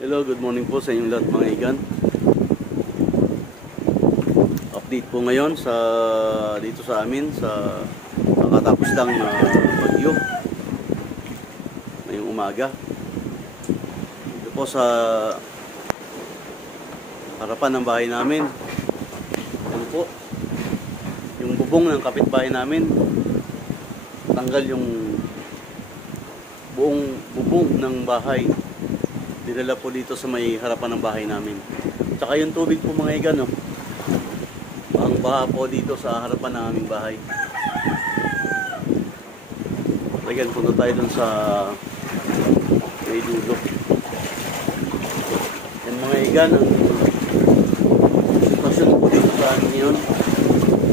Hello, good morning po sa inyong lahat mga igan. Update po ngayon dito sa amin sa nakatapos lang na bagyo ngayong umaga. Dito po sa harapan ng bahay namin. Ano po? Yung bubong ng kapitbahay namin. Tanggal yung buong bubong ng bahay. Dinala po dito sa may harapan ng bahay namin. Tsaka yung tubig po mga igan, no? Ang baha po dito sa harapan ng aming bahay. Again, punta tayo dun sa may dulo. Yan mga igan, ang sitwasyon po dito sa amin yun.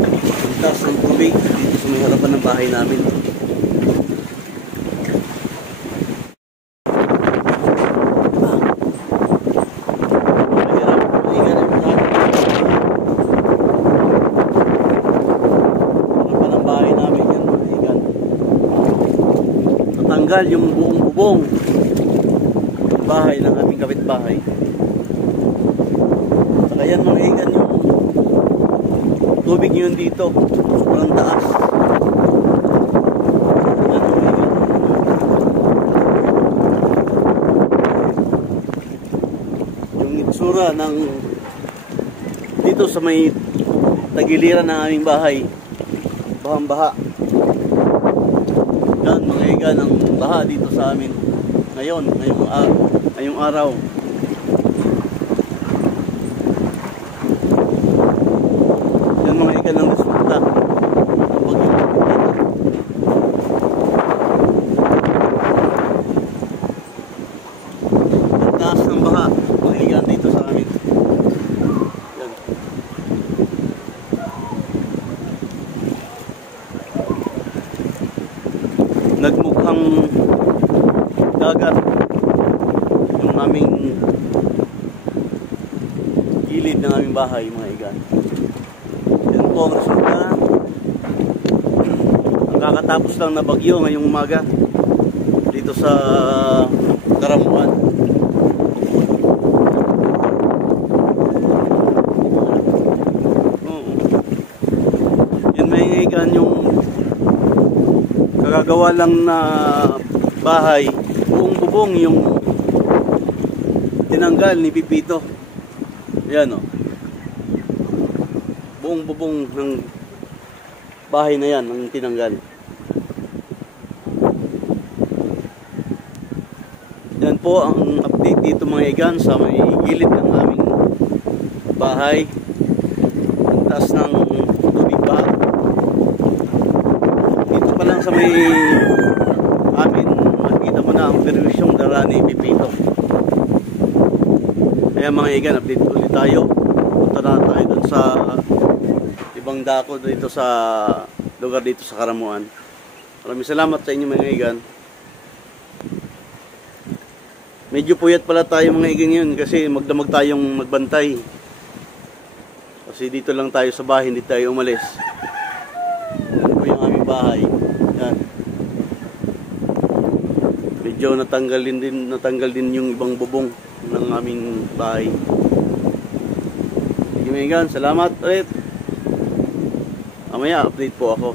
Ang taas ng tubig dito sa may harapan ng bahay namin. Tanggal yung buong bubong bahay ng aming kapitbahay. Saka yan mga igan yung tubig yun dito sobrang taas. Yan mga igan. Yung itsura ng dito sa may tagiliran ng aming bahay, bahang baha. Yan mga igan ang baha dito sa amin ngayong araw. Yan mga igan ang resulta ng bagyo. Ang taas ng baha mga igan dito sa amin. Yan. Nagmukhang dagat yung aming gilid ng aming bahay mga igan. Yan po ang resulta. Ang kakatapos lang na bagyo ngayong umaga dito sa Karamuan. Yan mga igan yung kagagawa lang na bahay, buong bubong yung tinanggal ni Pipito. Ayan o. Buong bubong ng bahay na yan ang tinanggal. Yan po ang update dito mga igan sa may gilid ng aming bahay. Ang taas ng tubig ba? Dito pa lang sa may amin, makikita mo na ang perwisyong dala ni Pipito. Kaya mga igan, update ulit tayo. Punta na tayo dun sa ibang dako dito sa lugar dito sa Karamuan. Maraming salamat sa inyo mga igan. Medyo puyat pala tayo mga igan yun kasi magdamag tayong magbantay. Kasi dito lang tayo sa bahay, hindi tayo umalis. Yan po yung aming bahay. Yan. Medyo natanggal din yung ibang bubong ng aming bahay. Sige mga igan, salamat ulit. Mamaya update po ako.